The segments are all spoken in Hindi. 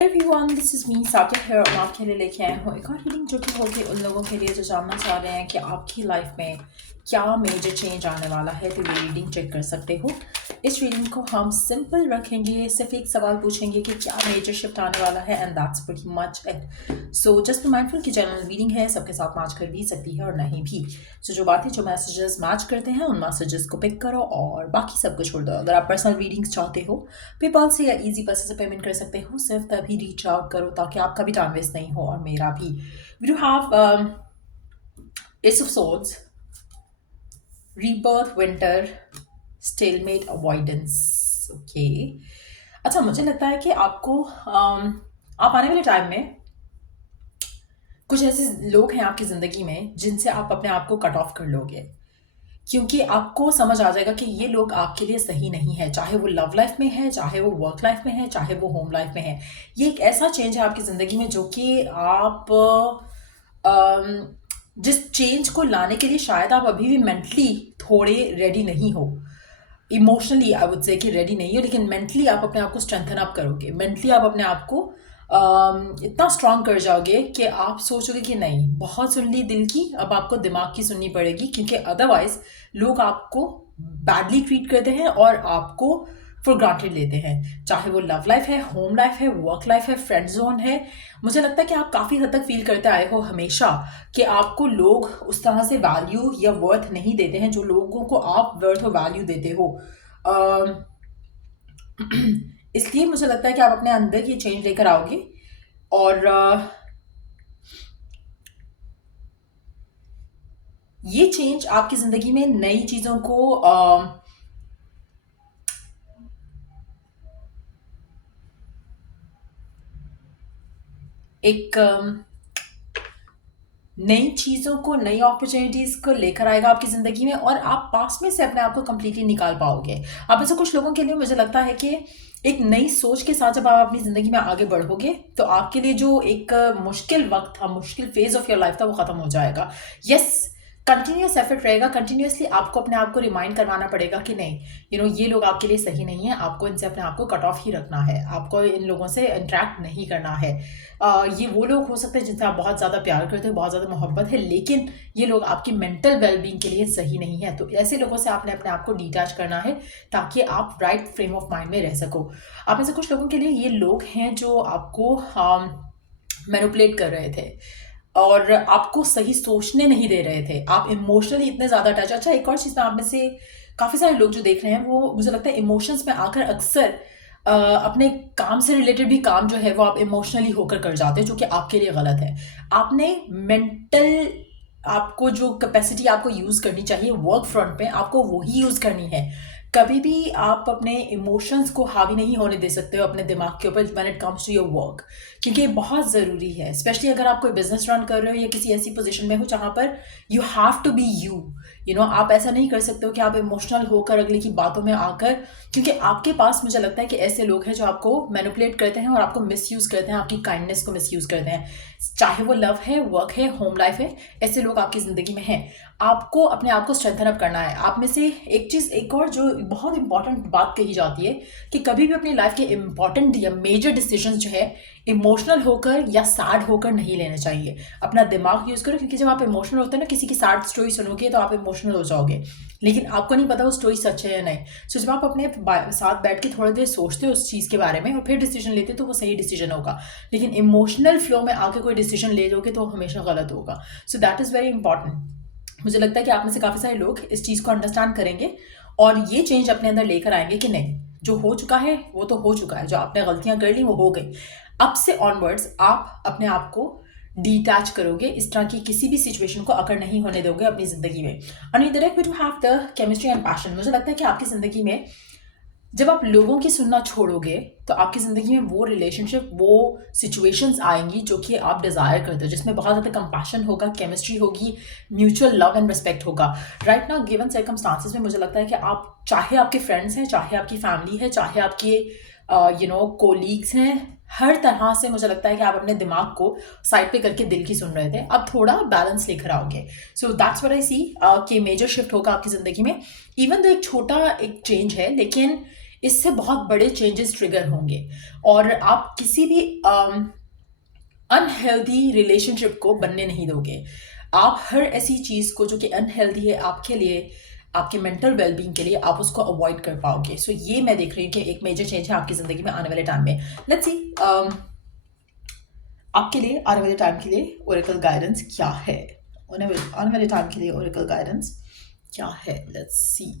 Everyone, this is me Saqib है और मैं आपके लिए लेके आया हूँ एक और रीडिंग जो कि होगी उन लोगों के लिए जो जानना चाह रहे हैं कि आपकी लाइफ में क्या मेजर चेंज आने वाला है। तो ये रीडिंग चेक कर सकते हो। इस रीडिंग को हम सिंपल रखेंगे, सिर्फ एक सवाल पूछेंगे कि क्या मेजर शिफ्ट आने वाला है, and that's pretty much it. So just be mindful कि जनरल रीडिंग है, सबके साथ मैच कर भी सकती है और नहीं भी। सो जो बातें जो मैसेजेस मैच करते हैं उन मैसेजेस को पिक करो और बाकी सब कुछ छोड़ दो। अगर आप पर्सनल रीडिंग्स चाहते हो पेपाल से या इजी पैसे से पेमेंट कर सकते हो। सिर्फ तभी रीच आउट करो ताकि आपका भी टाइम वेस्ट नहीं हो और मेरा भी। We do have ace of swords, rebirth, winter, stalemate, avoidance. Okay, अच्छा, मुझे लगता है कि आपको आप आने वाले टाइम में कुछ ऐसे लोग हैं आपकी ज़िंदगी में जिनसे आप अपने आप को कट ऑफ कर लोगे, क्योंकि आपको समझ आ जाएगा कि ये लोग आपके लिए सही नहीं है। चाहे वो लव लाइफ में है, चाहे वो वर्क लाइफ में है, चाहे वो होम लाइफ में है। ये एक ऐसा चेंज है आपकी ज़िंदगी में जो कि आप जिस चेंज को लाने के लिए शायद आप अभी भी मेंटली थोड़े रेडी नहीं हो। इमोशनली आई वुड से कि रेडी नहीं हो, लेकिन मेंटली आप अपने आप को स्ट्रेंथन अप करोगे। मेंटली आप अपने आप को इतना स्ट्रांग कर जाओगे कि आप सोचोगे कि नहीं, बहुत सुन ली दिल की, अब आपको दिमाग की सुननी पड़ेगी, क्योंकि अदरवाइज लोग आपको बैडली ट्रीट करते हैं और आपको फॉर ग्रांटेड लेते हैं। चाहे वो लव लाइफ है, होम लाइफ है, वर्क लाइफ है, फ्रेंड जोन है। मुझे लगता है कि आप काफ़ी हद तक फील करते आए हो हमेशा कि आपको लोग उस तरह से वैल्यू या वर्थ नहीं देते हैं जो लोगों को आप वर्थ और वैल्यू देते हो। अम, इसलिए मुझे लगता है कि आप अपने अंदर ये चेंज लेकर आओगे और ये चेंज आपकी ज़िंदगी में नई चीज़ों को एक नई चीज़ों को, नई अपॉर्चुनिटीज़ को लेकर आएगा आपकी ज़िंदगी में और आप पास में से अपने आप को कंप्लीटली निकाल पाओगे। आप ऐसे कुछ लोगों के लिए मुझे लगता है कि एक नई सोच के साथ जब आप अपनी ज़िंदगी में आगे बढ़ोगे तो आपके लिए जो एक मुश्किल वक्त था, मुश्किल फेज ऑफ योर लाइफ था, वो ख़त्म हो जाएगा। यस, कंटिन्यूस एफर्ट रहेगा, कंटिन्यूसली आपको अपने आप को रिमाइंड करवाना पड़ेगा कि नहीं, ये लोग आपके लिए सही नहीं है, आपको इनसे अपने आप को कट ऑफ ही रखना है, आपको इन लोगों से इंटरेक्ट नहीं करना है। ये वो लोग हो सकते हैं जिनसे आप बहुत ज़्यादा प्यार करते हो, बहुत ज़्यादा मोहब्बत है, लेकिन ये लोग आपकी मेंटल वेलबींग के लिए सही नहीं है। तो ऐसे लोगों से आपने अपने आप को डिटैच करना है ताकि आप राइट फ्रेम ऑफ माइंड में रह सको। आप में से कुछ लोगों के लिए ये लोग हैं जो आपको मैनिपुलेट कर रहे थे और आपको सही सोचने नहीं दे रहे थे। आप इमोशनली इतने ज़्यादा अटैच। अच्छा, एक और चीज़ मैं आप में से काफ़ी सारे लोग जो देख रहे हैं वो मुझे लगता है इमोशंस में आकर अक्सर अपने काम से रिलेटेड भी काम जो है वो आप इमोशनली होकर कर जाते हैं, जो कि आपके लिए गलत है। आपने मेंटल, आपको जो कैपेसिटी आपको यूज़ करनी चाहिए वर्क फ्रंट पे, आपको वही यूज़ करनी है। कभी भी आप अपने इमोशंस को हावी नहीं होने दे सकते हो अपने दिमाग के ऊपर when it comes to your work, क्योंकि ये बहुत ज़रूरी है। स्पेशली अगर आप कोई बिजनेस रन कर रहे हो या किसी ऐसी पोजीशन में हो जहाँ पर you have to be you आप ऐसा नहीं कर सकते हो कि आप इमोशनल होकर अगले की बातों में आकर, क्योंकि आपके पास मुझे लगता है कि ऐसे लोग हैं जो आपको मैनिपुलेट करते हैं और आपको मिसयूज़ करते हैं, आपकी काइंडनेस को मिसयूज़ करते हैं। चाहे वो लव है, वर्क है, होम लाइफ है, ऐसे लोग आपकी ज़िंदगी में हैं। आपको अपने आप को स्ट्रेंथन अप करना है। आप में से एक चीज़, एक और जो बहुत इंपॉर्टेंट बात कही जाती है कि कभी भी अपनी लाइफ के इंपॉर्टेंट या मेजर डिसीजन जो है इमोशनल होकर या सैड होकर नहीं लेने चाहिए। अपना दिमाग यूज़ करो, क्योंकि जब आप इमोशनल होते हैं ना, किसी की सैड स्टोरी सुनोगे तो आप इमोशनल हो जाओगे, लेकिन आपको नहीं पता वो स्टोरी सच है या नहीं। सो जब आप अपने साथ बैठ के थोड़ी देर सोचते हो उस चीज़ के बारे में और फिर डिसीजन लेते हो तो वो सही डिसीजन होगा, लेकिन इमोशनल फ्लो में आके कोई डिसीजन ले लोगे तो हमेशा गलत होगा। So that is very important. मुझे लगता है कि आप में से काफ़ी सारे लोग इस चीज़ को अंडरस्टैंड करेंगे और ये चेंज अपने अंदर लेकर आएंगे कि नहीं, जो हो चुका है वो तो हो चुका है, जो आपने गलतियां कर ली वो हो गई। अब से ऑनवर्ड्स आप अपने आप को डिटैच करोगे, इस तरह की किसी भी सिचुएशन को अकर नहीं होने दोगे अपनी ज़िंदगी में। On the other we do have the chemistry and passion. मुझे लगता है कि आपकी ज़िंदगी में जब आप लोगों की सुनना छोड़ोगे तो आपकी ज़िंदगी में वो रिलेशनशिप, वो सिचुएशंस आएंगी जो कि आप डिज़ायर करते हो, जिसमें बहुत ज़्यादा कंपैशन होगा, केमिस्ट्री होगी, म्यूचुअल लव एंड रिस्पेक्ट होगा। राइट नाउ गिवन सर्कमस्टांसेस में मुझे लगता है कि आप, चाहे आपके फ्रेंड्स हैं, चाहे आपकी फैमिली है, चाहे आपके कोलीग्स हैं, हर तरह से मुझे लगता है कि आप अपने दिमाग को साइड पे करके दिल की सुन रहे थे। अब थोड़ा बैलेंस लेकर आओगे। सो दैट्स व्हाट आई सी कि मेजर शिफ्ट होगा आपकी ज़िंदगी में। इवन तो एक छोटा एक चेंज है, लेकिन इससे बहुत बड़े चेंजेस ट्रिगर होंगे और आप किसी भी अनहेल्दी रिलेशनशिप को बनने नहीं दोगे। आप हर ऐसी चीज़ को जो कि अनहेल्दी है आपके लिए, आपके मेंटल वेलबींग के लिए, आप उसको अवॉइड कर पाओगे। सो ये मैं देख रही हूँ कि एक मेजर चेंज है आपकी ज़िंदगी में आने वाले टाइम में। लेट्स सी आपके लिए आने वाले टाइम के लिए ओरेकल गाइडेंस क्या है। आने वाले टाइम के लिए ओरेकल गाइडेंस क्या है, let's see.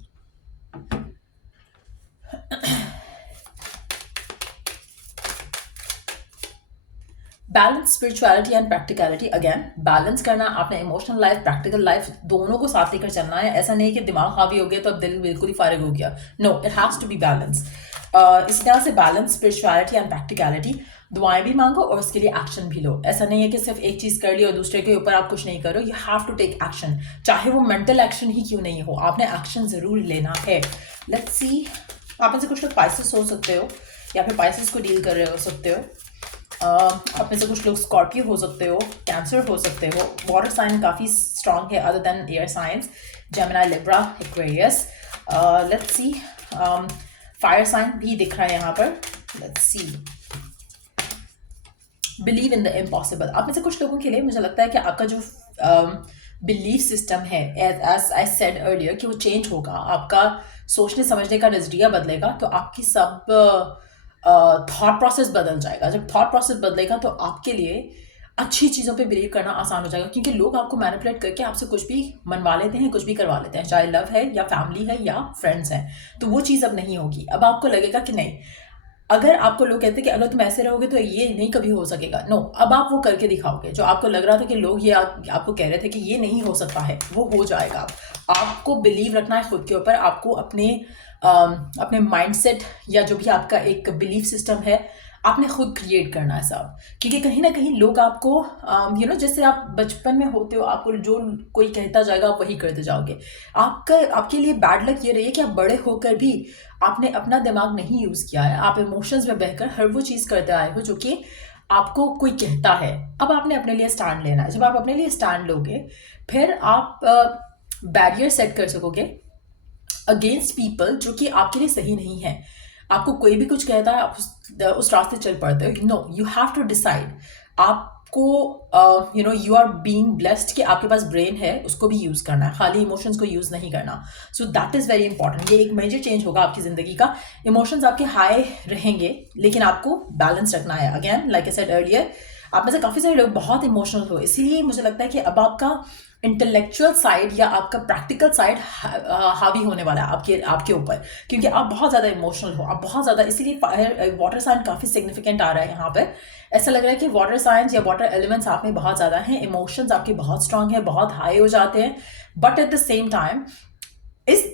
Balance spirituality and practicality. Again balance करना, अपने इमोशनल लाइफ प्रैक्टिकल लाइफ दोनों को साथ लेकर चलना है। ऐसा नहीं कि दिमाग हावी हो गया तो अब दिल बिल्कुल ही फारिग हो गया। No, it has to be balance. इस तरह से बैलेंस स्पिरिचुअलिटी एंड प्रैक्टिकलिटी, दुआएं भी मांगो और उसके लिए एक्शन भी लो। ऐसा नहीं है कि सिर्फ एक चीज़ कर ली और दूसरे के ऊपर आप कुछ नहीं करो। You have to take action, चाहे वो मेंटल एक्शन ही क्यों नहीं हो, आपने एक्शन ज़रूर लेना है। लेट्स सी, आप में से कुछ लोग पाइसेस हो सकते हो या फिर पाइसेस को डील कर रहे हो सकते हो। आप में से कुछ लोग स्कॉर्पियो हो सकते हो, कैंसर हो सकते हो। वाटर साइन काफ़ी स्ट्रांग है other than air signs, Gemini, Libra, Aquarius. Let's see, fire sign भी दिख रहा है यहाँ पर। Let's see, believe in the impossible. आप में से कुछ लोगों के लिए मुझे लगता है कि आपका जो बिलीफ सिस्टम है, एज आई सेड अर्लियर, कि वो चेंज होगा। आपका सोचने समझने का नज़रिया बदलेगा तो आपकी सब थॉट प्रोसेस बदल जाएगा। जब थॉट प्रोसेस बदलेगा तो आपके लिए अच्छी चीज़ों पे बिलीव करना आसान हो जाएगा, क्योंकि लोग आपको मैनिपुलेट करके आपसे कुछ भी मनवा लेते हैं, कुछ भी करवा लेते हैं, चाहे लव है या फैमिली है या फ्रेंड्स हैं। तो वो चीज़ अब नहीं होगी। अब आपको लगेगा कि नहीं, अगर आपको लोग कहते हैं कि अगर तुम ऐसे रहोगे तो ये नहीं कभी हो सकेगा, नो, अब आप वो करके दिखाओगे। जो आपको लग रहा था कि लोग ये आपको कह रहे थे कि ये नहीं हो सकता है, वो हो जाएगा। आपको बिलीव रखना है खुद के ऊपर। आपको अपने माइंडसेट या जो भी आपका एक बिलीफ सिस्टम है, आपने खुद क्रिएट करना है सब। क्योंकि कहीं ना कहीं लोग आपको जैसे आप बचपन में होते हो, आपको जो कोई कहता जाएगा आप वही करते जाओगे। आपके लिए बैड लक ये रही है कि आप बड़े होकर भी आपने अपना दिमाग नहीं यूज़ किया है। आप इमोशंस में बहकर हर वो चीज़ करते आए हो जो कि आपको कोई कहता है। अब आपने अपने लिए स्टैंड लेना है। जब आप अपने लिए स्टैंड लोगे, फिर आप बैरियर सेट कर सकोगे अगेंस्ट पीपल जो कि आपके लिए सही नहीं है। आपको कोई भी कुछ कहता है, आप उस रास्ते चल पड़ते हो। No, you have to decide. आपको यू आर बीइंग ब्लेस्ड कि आपके पास ब्रेन है, उसको भी यूज़ करना है, खाली इमोशंस को यूज़ नहीं करना। So that is very important. ये एक मेजर चेंज होगा आपकी ज़िंदगी का। इमोशंस आपके हाई रहेंगे लेकिन आपको बैलेंस रखना है। Again like I said earlier, आप में से काफ़ी सारे लोग बहुत इमोशनल हो, इसीलिए मुझे लगता है कि अब आपका इंटेलेक्चुअल साइड या आपका प्रैक्टिकल साइड हावी होने वाला है आपके ऊपर, क्योंकि आप बहुत ज़्यादा इमोशनल हो, आप बहुत ज़्यादा। इसीलिए वाटर साइन काफ़ी सिग्निफिकेंट आ रहा है यहाँ पर। ऐसा लग रहा है कि वाटर साइंस या वाटर एलिमेंट्स आप में बहुत ज़्यादा हैं, इमोशंस आपके बहुत स्ट्रांग है, बहुत हाई हो जाते हैं। But at the same time इस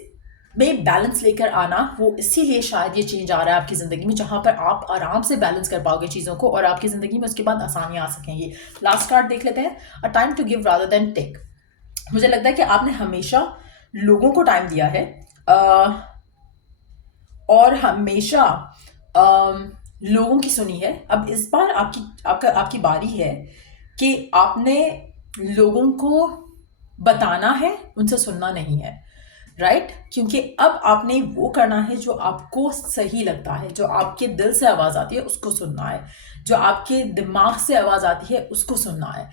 में बैलेंस लेकर आना, वो इसीलिए शायद ये चेंज आ रहा है आपकी ज़िंदगी में, जहाँ पर आप आराम से बैलेंस कर पाओगे चीज़ों को और आपकी ज़िंदगी में उसके बाद आसानियाँ आ सकेंगी। लास्ट कार्ड देख लेते हैं, a time to give rather than take. मुझे लगता है कि आपने हमेशा लोगों को टाइम दिया है और हमेशा लोगों की सुनी है। अब इस बार आपकी बारी है कि आपने लोगों को बताना है, उनसे सुनना नहीं है। राइट? क्योंकि अब आपने वो करना है जो आपको सही लगता है, जो आपके दिल से आवाज़ आती है उसको सुनना है, जो आपके दिमाग से आवाज़ आती है उसको सुनना है।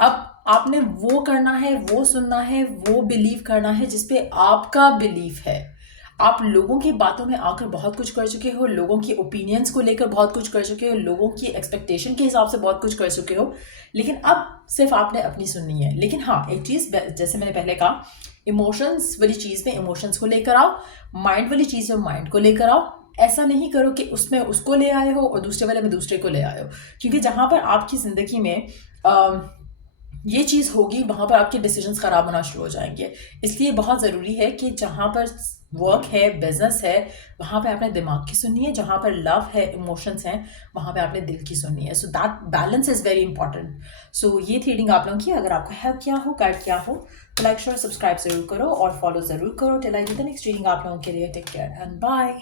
अब आपने वो करना है, वो सुनना है, वो बिलीव करना है जिस पे आपका बिलीफ है। आप लोगों की बातों में आकर बहुत कुछ कर चुके हो, लोगों की ओपिनियंस को लेकर बहुत कुछ कर चुके हो, लोगों की एक्सपेक्टेशन के हिसाब से बहुत कुछ कर चुके हो, लेकिन अब सिर्फ आपने अपनी सुननी है। लेकिन हाँ, एक चीज़ जैसे मैंने पहले कहा, इमोशंस वाली चीज़ में इमोशंस को लेकर आओ, माइंड वाली चीज़ में माइंड को लेकर आओ। ऐसा नहीं करो कि उसमें उसको ले आए हो और दूसरे वाले में दूसरे को ले आए हो, क्योंकि जहाँ पर आपकी ज़िंदगी में ये चीज़ होगी वहाँ पर आपके डिसीजंस ख़राब होना शुरू हो जाएंगे। इसलिए बहुत ज़रूरी है कि जहाँ पर वर्क है, बिजनेस है, वहाँ पे आपने दिमाग की सुननी है, जहाँ पर लव है, इमोशंस हैं, वहाँ पे आपने दिल की सुननी है। So that balance is very important. So ये थी रीडिंग आप लोगों की। अगर आपको हेल्प किया हो, गाइड किया हो, तो लाइक, शेयर, सब्सक्राइब ज़रूर करो और फॉलो ज़रूर करो। Till I do the next reading आप लोगों के लिए। Take care and bye.